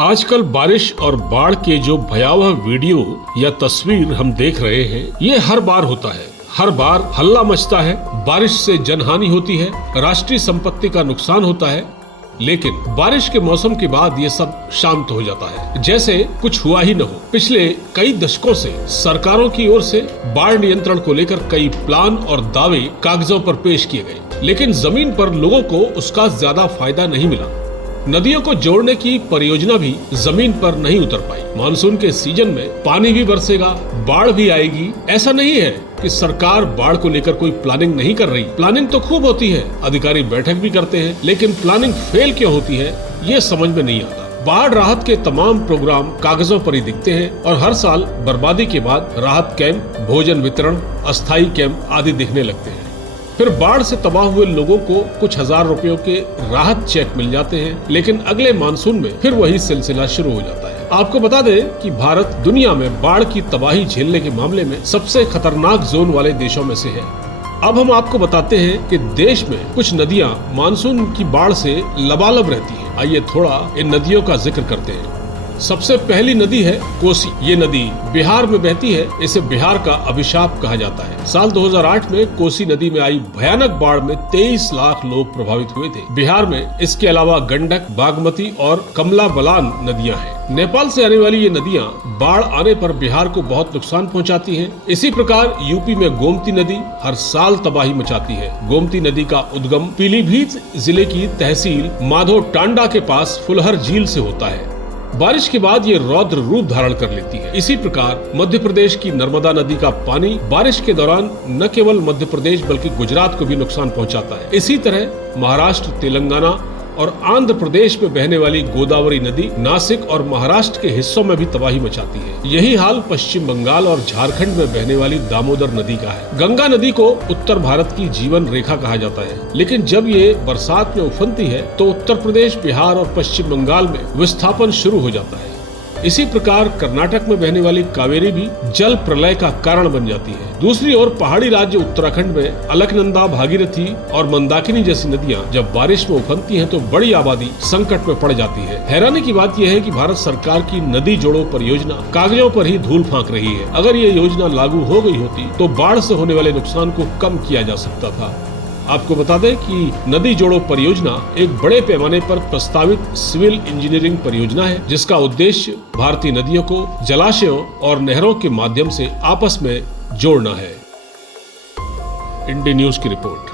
आजकल बारिश और बाढ़ के जो भयावह वीडियो या तस्वीर हम देख रहे हैं, ये हर बार होता है। हर बार हल्ला मचता है, बारिश से जनहानि होती है, राष्ट्रीय संपत्ति का नुकसान होता है। लेकिन बारिश के मौसम के बाद ये सब शांत हो जाता है, जैसे कुछ हुआ ही न हो। पिछले कई दशकों से सरकारों की ओर से बाढ़ नियंत्रण को लेकर कई प्लान और दावे कागजों पर पेश किए गए, लेकिन जमीन पर लोगों को उसका ज्यादा फायदा नहीं मिला। नदियों को जोड़ने की परियोजना भी जमीन पर नहीं उतर पाई। मानसून के सीजन में पानी भी बरसेगा, बाढ़ भी आएगी। ऐसा नहीं है कि सरकार बाढ़ को लेकर कोई प्लानिंग नहीं कर रही। प्लानिंग तो खूब होती है, अधिकारी बैठक भी करते हैं, लेकिन प्लानिंग फेल क्यों होती है, ये समझ में नहीं आता। बाढ़ राहत के तमाम प्रोग्राम कागजों पर ही दिखते हैं और हर साल बर्बादी के बाद राहत कैंप, भोजन वितरण, अस्थायी कैंप आदि दिखने लगते हैं। फिर बाढ़ से तबाह हुए लोगों को कुछ हजार रुपयों के राहत चेक मिल जाते हैं, लेकिन अगले मानसून में फिर वही सिलसिला शुरू हो जाता है। आपको बता दें कि भारत दुनिया में बाढ़ की तबाही झेलने के मामले में सबसे खतरनाक जोन वाले देशों में से है। अब हम आपको बताते हैं कि देश में कुछ नदियां मानसून की बाढ़ से लबालब रहती हैं। आइए थोड़ा इन नदियों का जिक्र करते हैं। सबसे पहली नदी है कोसी। ये नदी बिहार में बहती है। इसे बिहार का अभिशाप कहा जाता है। साल 2008 में कोसी नदी में आई भयानक बाढ़ में 23 लाख लोग प्रभावित हुए थे। बिहार में इसके अलावा गंडक, बागमती और कमला बलान नदियां हैं। नेपाल से आने वाली ये नदियां बाढ़ आने पर बिहार को बहुत नुकसान पहुंचाती हैं। इसी प्रकार यूपी में गोमती नदी हर साल तबाही मचाती है। गोमती नदी का उद्गम पीलीभीत जिले की तहसील माधो टांडा के पास फुलहर झील से होता है। बारिश के बाद ये रौद्र रूप धारण कर लेती है। इसी प्रकार मध्य प्रदेश की नर्मदा नदी का पानी बारिश के दौरान न केवल मध्य प्रदेश बल्कि गुजरात को भी नुकसान पहुंचाता है। इसी तरह महाराष्ट्र, तेलंगाना और आंध्र प्रदेश में बहने वाली गोदावरी नदी नासिक और महाराष्ट्र के हिस्सों में भी तबाही मचाती है। यही हाल पश्चिम बंगाल और झारखंड में बहने वाली दामोदर नदी का है। गंगा नदी को उत्तर भारत की जीवन रेखा कहा जाता है, लेकिन जब ये बरसात में उफनती है तो उत्तर प्रदेश, बिहार और पश्चिम बंगाल में विस्थापन शुरू हो जाता है। इसी प्रकार कर्नाटक में बहने वाली कावेरी भी जल प्रलय का कारण बन जाती है। दूसरी ओर पहाड़ी राज्य उत्तराखंड में अलकनंदा, भागीरथी और मंदाकिनी जैसी नदियां जब बारिश में उफनती हैं तो बड़ी आबादी संकट में पड़ जाती है। हैरानी की बात यह है कि भारत सरकार की नदी जोड़ो परियोजना कागजों पर ही धूल फांक रही है। अगर ये योजना लागू हो गई होती तो बाढ़ से होने वाले नुकसान को कम किया जा सकता था। आपको बता दें कि नदी जोड़ो परियोजना एक बड़े पैमाने पर प्रस्तावित सिविल इंजीनियरिंग परियोजना है, जिसका उद्देश्य भारतीय नदियों को जलाशयों और नहरों के माध्यम से आपस में जोड़ना है। इंडिया न्यूज की रिपोर्ट।